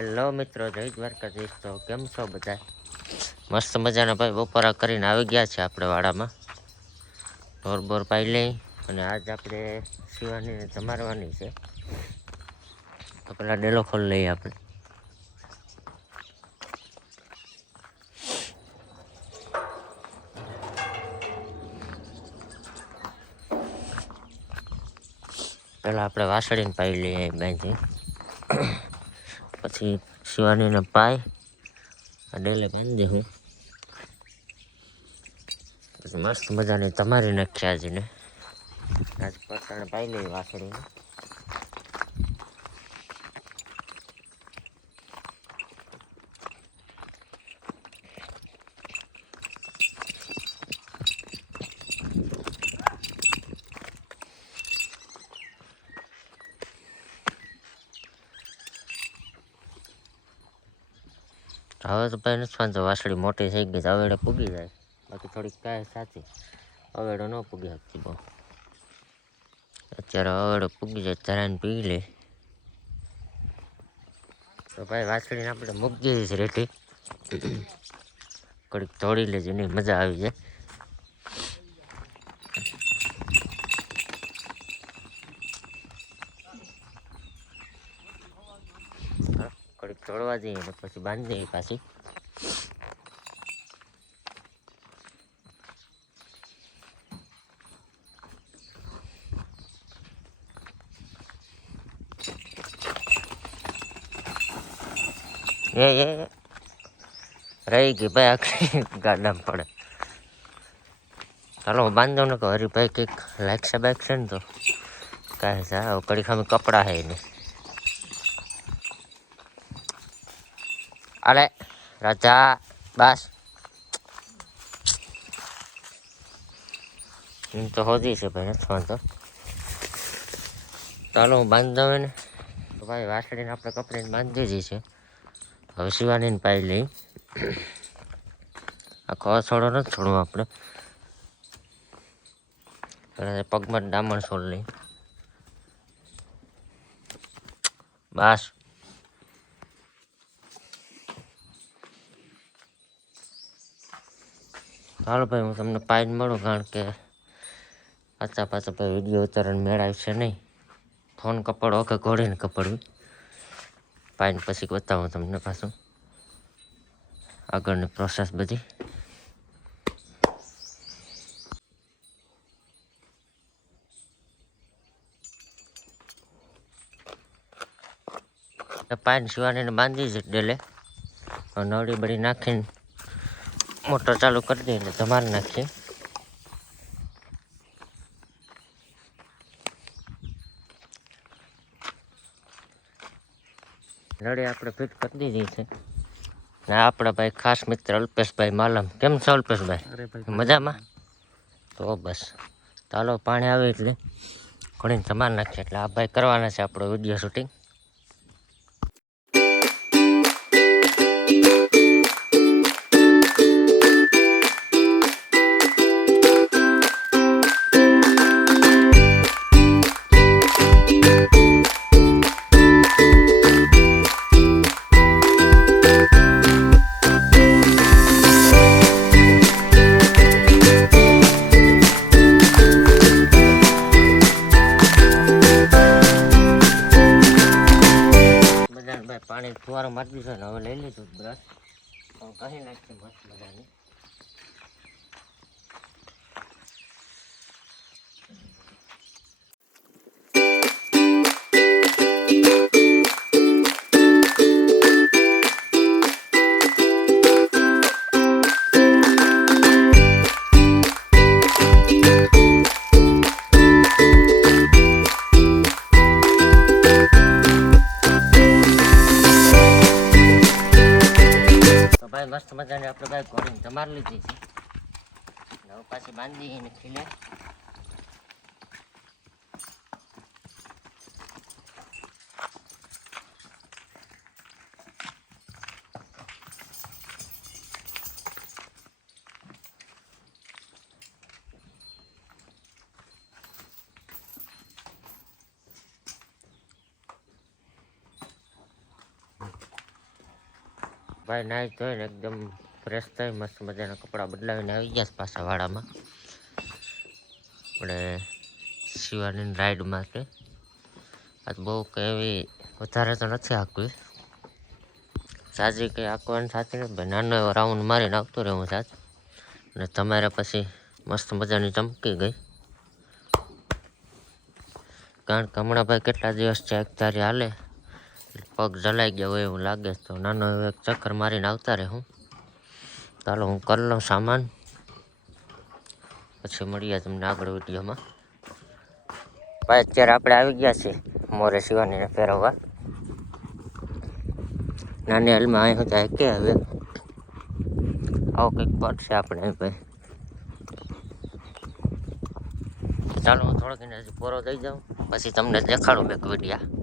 Hello મિત્રો, જય દ્વારકાધીશ તો કેમ છો બધા? મસ્ત મજાના ભાઈ, બપોરા કરીને આવી ગયા છે આપણે વાડામાં. ઢોર બોર પાઈ લઈ અને આજ આપણે શિવાનીને જમારવાની છે. તો પેલા ડેલો ખોલ લઈએ આપણે. પેલા આપણે વાસળીને પાઈ લઈએ બાંધી પછી શિવાનીને પાય, આ ડેલે બાંધી હું. પછી મસ્ત મજાની તમારી નાખ્યા આજને. આજ પટાણે પાઈ લઈ વાસળીને હવે તો ભાઈ નથી વાંધો વાસળી મોટી થઈ ગઈ છે હવેડે પૂગી જાય. બાકી થોડીક કાંઈ સાચી. અવેડો ન પૂગી શકતી બહુ. અત્યારે અવેડો પૂગી જાય તરાઈને પી લે. તો ભાઈ વાસળીને આપણે મૂકી દીધી રેટી. કડીક તોડી લેજે નહીં મજા આવી જાય હા, કડીક તોડવા જઈએ ને પછી બાંધી દઈએ પાછી. એ એ. રહી ગઈ ભાઈ આખી ગાડામાં પડે. ચાલો, હું બાંધો ને કે હરીભાઈ કંઈક લાગશે બાગશે ને તો. કાંઈ છે હવે કડી ખામી કપડાં હે ને અરે રાજા બસ તો હોતી છે ભાઈ, નથી વાંધો ચાલો, હું બાંધી દઉં ને ભાઈ વાસળીને આપણે કપડીને બાંધી દીધી છે. હવે શિવાનીને પાઈ લઈ. આખો છોડો નથી છોડવો આપણે. પહેલાં પગમાં ડામણ છોડ લઈ. બસ. ચાલો ભાઈ, હું તમને પાઈને મળું કારણ કે પાછા પાછા ભાઈ વીડિયો ઉતારણ મેળાવશે નહીં. ફોન કપડો કે ઘોડીને કપડવી પાઈને પછી બતાવું તમને પાછું. આગળની પ્રોસેસ બધી. પાઇન શિવાનીને બાંધી જ ડેલે. નવડી બળી નાખીને મોટર ચાલુ કરી દઈએ એટલે તમારે નાખીએ. નળી આપણે ફિટ કરી દીધી છે. ને આપણા ભાઈ ખાસ મિત્ર અલ્પેશભાઈ માલમ. કેમ છો અલ્પેશભાઈ? મજામાં. તો બસ. ચાલો પાણી આવે એટલે ઘણી સમાન નાખીએ. એટલે આ ભાઈ કરવાના છે આપણો વીડિયો શૂટિંગ. પાણી ફુવારો મારી દીધો ને હવે લઈ લીધું બ્રશ. કહી નાખશે મસ્ત મજાની. મસ્ત મજાની આપણે ભાઈ ઘોડીને તમારે લીધી છે. નવ પાછી બાંધી ખીલે. ભાઈ નાહી ધોઈને એકદમ ફ્રેશ થઈ, મસ્ત મજાના કપડાં બદલાવીને આવી ગયા પાછા વાડામાં. આપણે શિવાની રાઈડ માટે આજ બહુ કંઈ એવી વધારે તો નથી આંકવી સાજી કંઈ આંકવાની થતી નથી. ભાઈ, નાનો એવો રાઉન્ડ મારીને આવતો રહ્યો હું સાચ અને તમારે પછી મસ્ત મજાની ચમકી ગઈ. કારણ કે હમણાં ભાઈ કેટલા દિવસ છે, એક તારી હાલે. પગ જલાઈ ગયા હોય એવું લાગે તો નાનો એક ચક્કર મારીને આવતા રહે હું. ચાલો હું કરી લઉં સામાન. પછી મળીએ તમને આગળ વિડીયોમાં. ભાઈ, અત્યારે આપણે આવી ગયા છીએ મોરે શિવાનીને ફેરવવા. નાની હાલમાં અહીં હતા કે હવે. આવો કંઈક પડશે આપણે ભાઈ. ચાલો હું થોડોક એને પૂરો થઈ જાઉં. પછી તમને દેખાડું બેક વિડીયા.